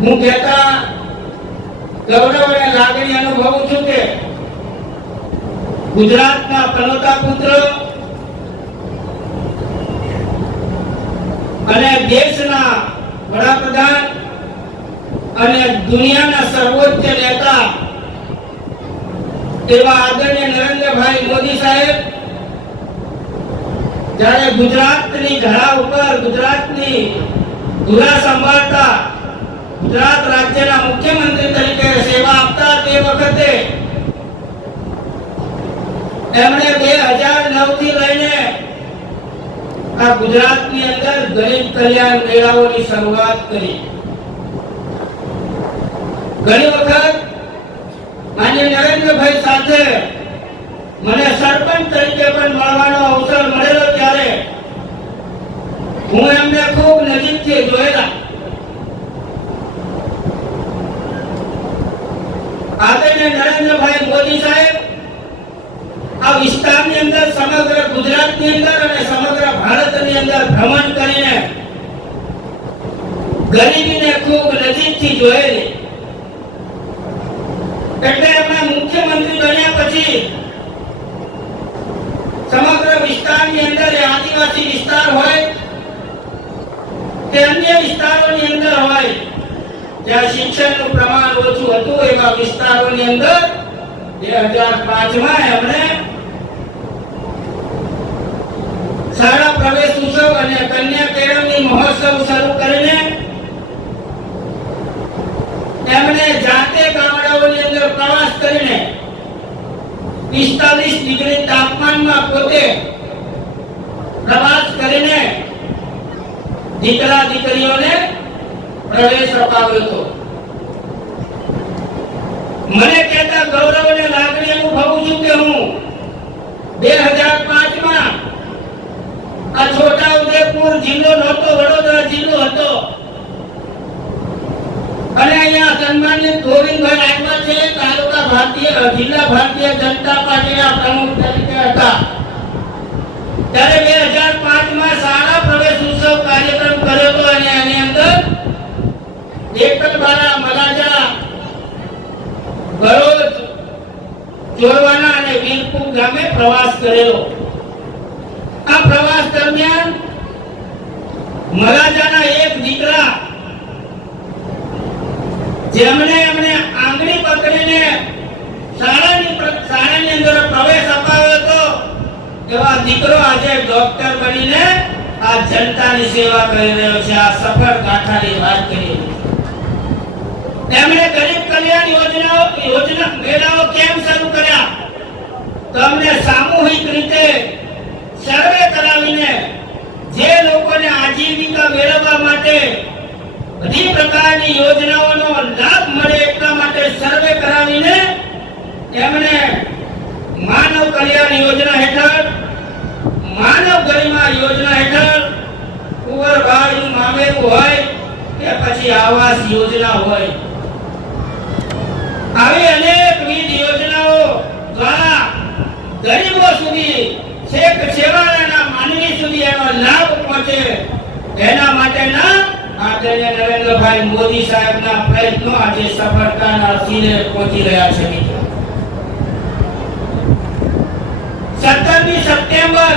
હું કહેતા ગૌરવ અને લાગણી અનુભવું છું કે ગુજરાતના પનોતા પુત્ર અને દેશના વડાપ્રધાન અને દુનિયાના સર્વોચ્ચ નેતા એવા આદરણીય નરેન્દ્રભાઈ મોદી સાહેબ, જ્યારે ગુજરાતની ઘડા ઉપર ગુજરાતની ધુરા સંભાળતા ગુજરાત રાજ્યના મુખ્યમંત્રી તરીકે સેવા આપતા તે વખતે એમણે બે હજાર નવથી લઈને આ ગુજરાતની અંદર ગરીબ કલ્યાણ મેળાઓની શરૂઆત કરી. ઘણી વખત માન્ય નરેન્દ્રભાઈ સાથે મને સરપંચ તરીકે પણ મળવાનો અવસર મળેલો ત્યારે હું એમને ખૂબ નજીકથી જોયેલા આદરણીય નરેન્દ્રભાઈ મોદી સાહેબ આ વિસ્તારની અંદર, સમગ્ર ગુજરાતની અંદર અને સમગ્ર ભારતની અંદર ભ્રમણ કરીને ગરીબીને ખૂબ નજીકથી જોયેલી. એટલે એમણે મુખ્યમંત્રી બન્યા પછી સમગ્ર વિસ્તારની અંદર આદિવાસી વિસ્તાર હોય કે અન્ય વિસ્તારોની અંદર હોય, જ્યાં શિક્ષણનું પ્રમાણ ઓછું હતું, એવા વિસ્તારોની અંદર બે હજાર પાંચમાં એમણે શાળા પ્રવેશ ઉત્સવ અને કન્યા કેળવણી મહોત્સવ શરૂ કરીને તેમણે જાતે ગામડાઓની અંદર પ્રવાસ કરીને પિસ્તાલીસ ડિગ્રી તાપમાનમાં પોતે પ્રવાસ કરીને દીકરા દીકરીઓને પ્રવેશ અપાવ્યો હતો. મને કહેતા ગૌરવ અને લાગણી અનુભવું છું કે હું બે હજાર પાંચમાં આ છોટા ઉદેપુર જિલ્લો નહોતો, વડોદરા જિલ્લો હતો. અને અહીંયા સન્માનિત ગોવિંદભાઈ આવ્યા છે, તાલુકા ભારતીય જિલ્લા ભારતીય જનતા પાર્ટીના પ્રમુખ તરીકે હતા. ત્યારે બે હજાર પાંચમાં શાળા પ્રવેશ ઉત્સવ કાર્યક્રમ કર્યો હતો અને એની અંદર એકલવાડા મલાજા ભરૂચ ચોરવાના અને વીરપુર ગામે પ્રવાસ કરેલો. આ પ્રવાસ દરમિયાન મલાજાના એક દીકરા, જેમણે એમને આંગળી પકડીને શાળાની શાળાની અંદર પ્રવેશ અપાવ્યો હતો, એવા દીકરો આજે ડોક્ટર બનીને આ જનતાની સેવા કરી રહ્યો છે, આ સફળ ગાથાની વાત કરી તેમણે ગરીબ કલ્યાણ યોજનાઓ, યોજના, મેળાઓ કેમ શરૂ કર્યા? તો અમને સામૂહિક રીતે સર્વે કરાવીને જે મેળવવા માટે બધી પ્રકારની યોજનાઓનો લાભ મળે એટલા માટે સર્વે કરાવીને તેમણે માનવ કલ્યાણ યોજના હેઠળ, માનવ ગરિમા યોજના હેઠળ કુંવરબાઈનું મામેરું હોય કે પછી આવાસ યોજના હોય. આવી અનેકવિધ યોજનાઓ દ્વારા ગરીબો સુધી છેક છેવાડાના માનવી સુધી એનો લાભ પહોંચે. એના માટેના આદરણીય નરેન્દ્રભાઈ મોદી સાહેબના પ્રયત્નો આજે સફળતાના શિરે પહોંચી રહ્યા છે સત્તરમી સપ્ટેમ્બર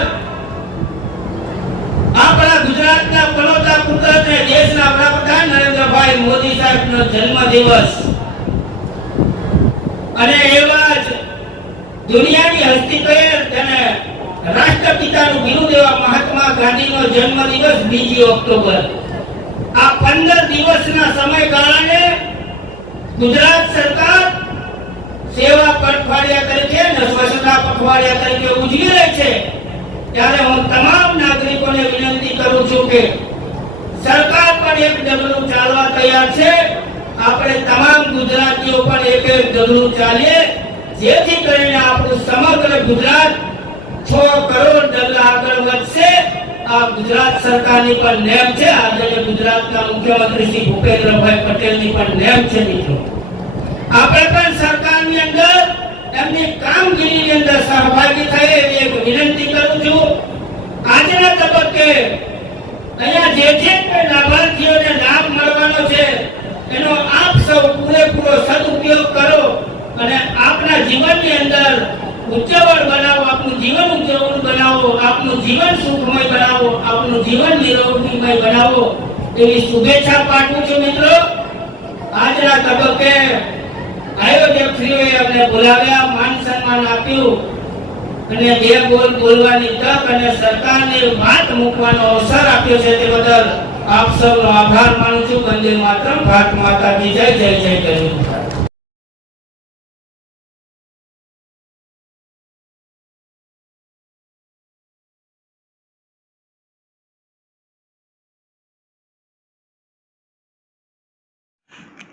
આપણા ગુજરાતના પનોતા પુત્ર અને દેશના વડાપ્રધાન નરેન્દ્રભાઈ મોદી સાહેબનો જન્મદિવસ. અને એવા જ દુનિયાની હસ્તી કહેર તેને રાષ્ટ્રપિતાનું બિરુદ એવા મહાત્મા ગાંધીનો જન્મદિવસ બીજી ઓક્ટોબર. આ પંદર દિવસના સમયગાળાને ગુજરાત સરકાર સેવા પખવાડિયા તરીકે અને સ્વચ્છતા પખવાડિયા તરીકે ઉજવી રહી છે. ત્યારે હું તમામ નાગરિકોને વિનંતી કરું છું કે સરકાર પણ એક ડગલું ચાલવા તૈયાર છે. આપણે તમામ ગુજરાતીઓ પણ એક એક ડગલું ચાલીએ. જેથી કરીને આપણું સમગ્ર ગુજરાત છ કરોડ ડગલા આગળ વધશે આ ગુજરાત સરકારની પણ નેમ છે. આજે ગુજરાતના મુખ્યમંત્રી શ્રી ભૂપેન્દ્રભાઈ પટેલની પણ નેમ છે મિત્રો. આપણે પણ સરકારની અંદર એમની કામગીરીની અંદર સહભાગી થઈએ એવી એક વિનંતી કરું છું આજના તબક્કે અહીંયા જે જે કોઈ લાભાર્થીઓને લાભ મળવાનો છે એનો જીવન સુખમય બનાવો આપનું જીવન નિરોગીમય બનાવો. એવી શુભેચ્છા પાઠવું છું મિત્રો. આજના તબક્કે આયોજકશ્રીઓએ અમને બોલાવ્યા, માન સન્માન આપ્યું. અને બે બોલ બોલવાની તક અને સરકારને વાત મૂકવાનો અવસર આપ્યો છે તે બદલ આપ સૌનો આભાર માનું છું. વંદે માતરમ. ભારત માતા કી જય જય જય. કરું